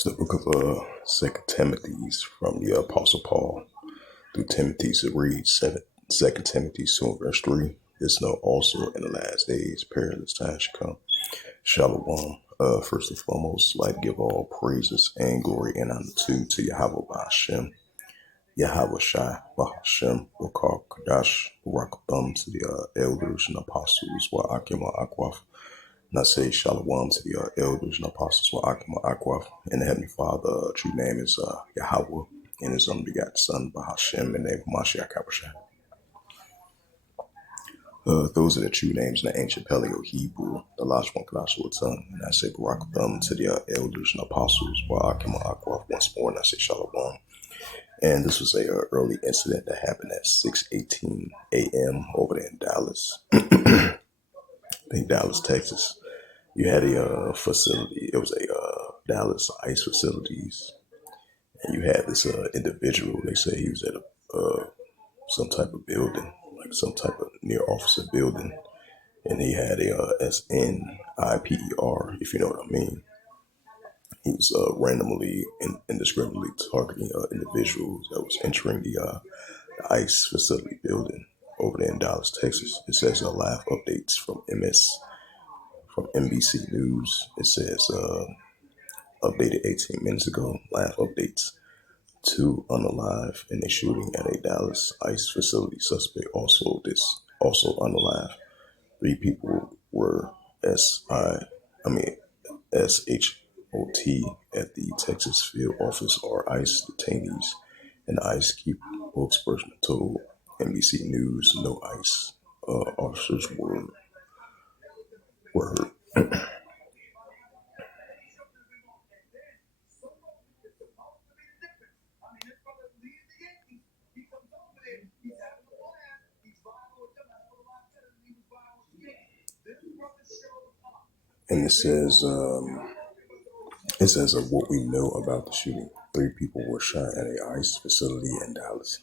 It's the book of Second Timothy's from the Apostle Paul through Timothy to read 2 Timothy 2 verse 3. This know also in the last days perilous times shall come. Shalom. First and foremost, like to give all praises and glory and honor to Yahweh Ba'ashem, Yahweh Shai Ba'ashem, Wakar Kadash, Barakatham to the elders and apostles, Wa'akim Akwaf. And I say shalom to the elders and apostles wa Akim Akwaf. And the Heavenly Father, true name is Yahweh, and his unbegotten Son, Bahashem, and the name of Mashiach Kabashah. Those are the true names in the ancient Paleo Hebrew, the last one Kadashua tongue. And I say Barakatham to the elders and apostles wa Akim Akwaf once more, and I say shalom. And this was a early incident that happened at 6:18 a.m. over there in Dallas. I think Dallas, Texas. You had a facility. It was a Dallas ICE facilities, and you had this individual. They say he was at some type of building, like some type of near officer building, and he had a SNIPER, if you know what I mean. He was randomly and indiscriminately targeting individuals that was entering the ICE facility building over there in Dallas, Texas. It says live updates from NBC News. It says updated 18 minutes ago, live updates. 2 unalive in a shooting at a Dallas ICE facility. Suspect also unalive. 3 people were SHOT at the Texas field office are ICE detainees. And the ICE chief spokesperson told NBC News no ICE officers were hurt. And it says what we know about the shooting. 3 people were shot at a ICE facility in Dallas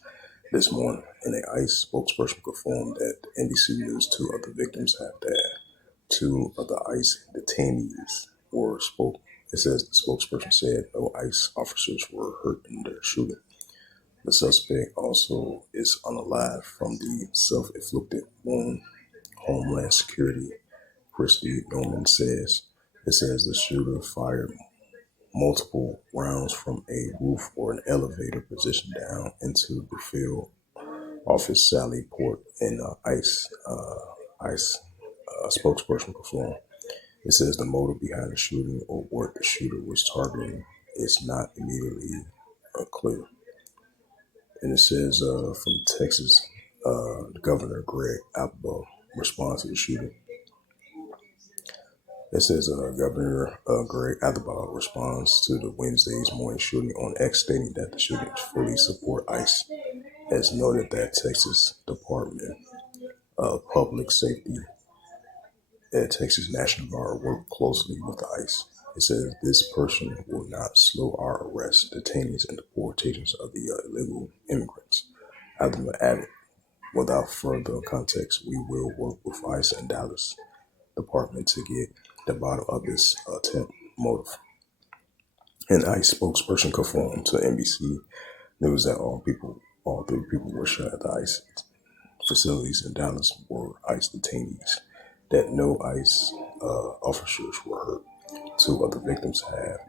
this morning, and an ICE spokesperson confirmed that NBC News 2 of the victims have died. 2 of the ICE detainees were spoke. It says the spokesperson said no ICE officers were hurt in the shooting. The suspect also is unalive from the self-inflicted wound. Homeland Security Christy Norman says. It says the shooter fired multiple rounds from a roof or an elevator positioned down into the field office Sally Port, and ICE spokesperson confirmed. It says the motive behind the shooting or what the shooter was targeting is not immediately clear. And it says from Texas, Governor Greg Abbott responds to the shooting. It says Governor Greg Abbott responds to the Wednesday's morning shooting on X, stating that the shooters fully support ICE. Has noted that Texas Department of Public Safety and Texas National Guard work closely with ICE. It says this person will not slow our arrests, detainees, and deportations of the illegal immigrants. Abbott added, without further context, we will work with ICE and Dallas Department to get the bottom of this attempt motive. An ICE spokesperson confirmed to NBC News that all 3 people were shot at the ICE facilities in Dallas were ICE detainees, that no ICE officers were hurt. 2 of the victims have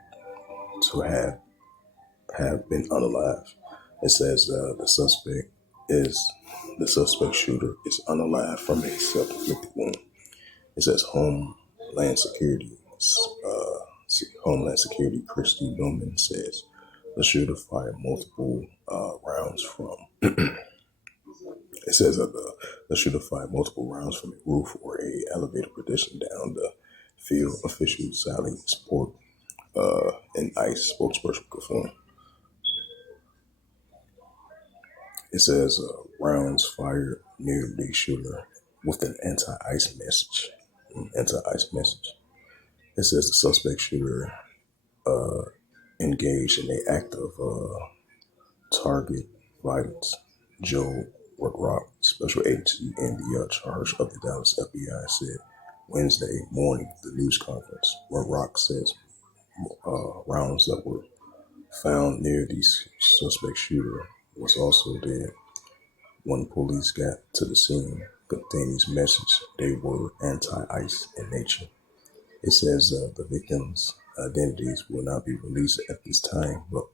been unalive. It says the suspect shooter is unalive from a self-inflicted wound. It says Homeland Security Christy Bowman says the shooter fired multiple rounds from. It says that the shooter fired multiple rounds from a roof or a elevator position down the field. Official Sally Port, an ICE spokesperson confirmed. It says rounds fired near the shooter with an anti-ICE message. It says the suspect shooter engaged in an act of target violence. Joe Woodrock, special agency in the charge of the Dallas FBI, said Wednesday morning at the news conference. Woodrock says rounds that were found near the suspect shooter was also dead. When police got to the scene, containing his message, they were anti-ICE in nature. It says the victims' identities will not be released at this time, but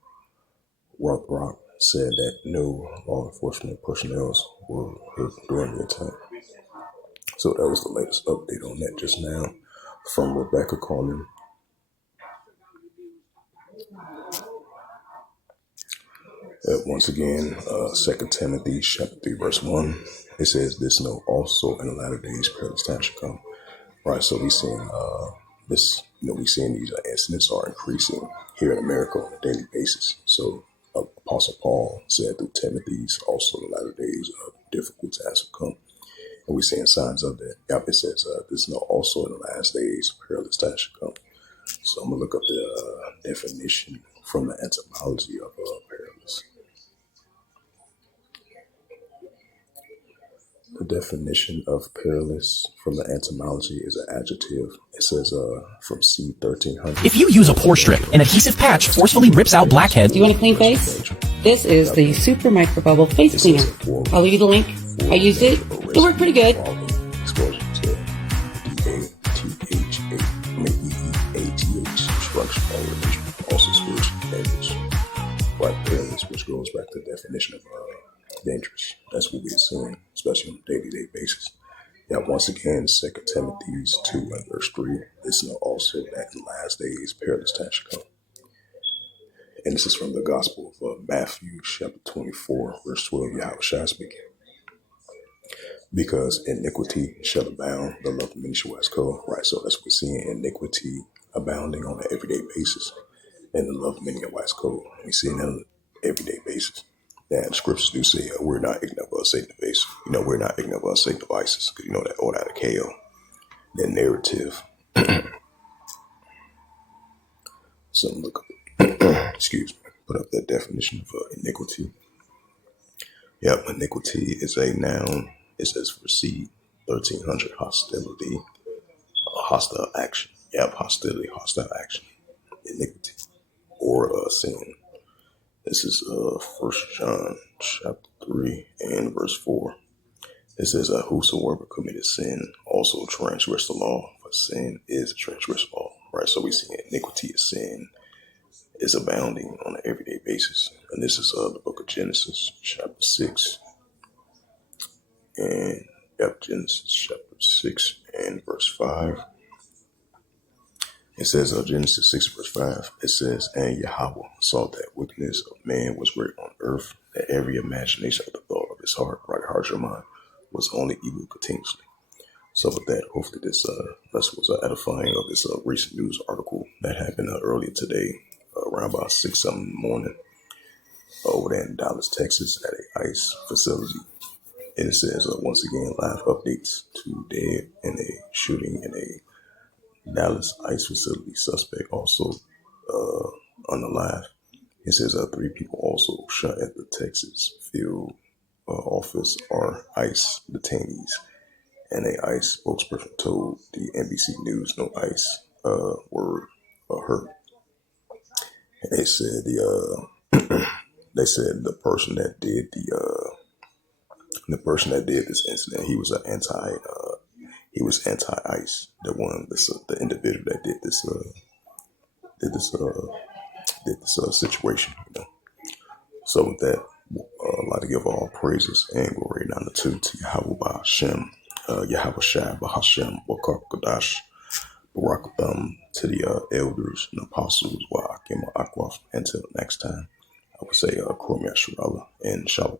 Rothrock said that no law enforcement personnel were hurt during the attack. So that was the latest update on that just now from Rebecca Coleman. Once again, 2 Timothy chapter 3 verse 1, it says, "This know also in the latter days perilous times shall come." Right, so we seeing this, we seeing these incidents are increasing here in America on a daily basis. So Apostle Paul said through Timothy's also in the latter days difficult times will come. And we're seeing signs of that. Yep, it says this know also in the last days perilous times shall come. So I'm gonna look up the definition from the etymology of perilous. The definition of perilous from the etymology is an adjective. It says from C 1300. If you use a pore strip, an adhesive patch forcefully rips out blackheads. Do you want a clean face? This is the Super Micro Bubble Face Cleaner. I'll leave you the link. I used it. It worked pretty good. Exposure to EATH structure and also spiritual damage. Right, perilous, which goes back to the definition of dangerous. That's what we're seeing, especially on a day-to-day basis. Yeah, once again, 2 Timothy 2 and verse 3, this know also that in the last days perilous times shall come. And this is from the Gospel of Matthew, chapter 24, verse 12, Yahushua speaking. Because iniquity shall abound, the love of many shall wax cold. Right, so that's what we're seeing, iniquity abounding on an everyday basis, and the love of many shall wax cold. We see it on an everyday basis. And the scriptures do say we're not ignorant of Satan's devices. We're not ignorant of Satan's devices, because that order out of chaos, that narrative. So look up, excuse me, put up that definition of iniquity. Yep, iniquity is a noun. It says for C 1300 hostility, hostile action. Yep, hostility, hostile action, iniquity, or sin. This is 1 John chapter 3 and verse 4. It says, whosoever committed sin also transgressed the law, for sin is a transgressed law. Right, so we see iniquity is sin is abounding on an everyday basis. And this is the book of Genesis chapter 6. And Genesis chapter 6 and verse 5. It says, Genesis 6 verse 5, it says, "And Yahweh saw that wickedness of man was great on earth, that every imagination of the thought of his heart, right, heart your mind, was only evil continuously." So with that, hopefully this lesson was edifying of this recent news article that happened earlier today, around about 6 something in the morning, over there in Dallas, Texas, at a ICE facility. And it says, once again, live updates to dead in a shooting in a Dallas ICE facility. Suspect also on the live. It says 3 people also shot at the Texas field office are ICE detainees. And a ICE spokesperson told the NBC News no ICE were hurt. And they said the person that did this incident, he was anti-ICE. The individual that did this situation. So with that, I'd like to give all praises and glory and honor to Yahweh Ba'Hashem, Yahweh Shai Ba'Hashem, Wakar Kodash, Barak to the elders and apostles, Wa'akim Akwaf. Until next time, I would say Krom Yashurallah and Shalom.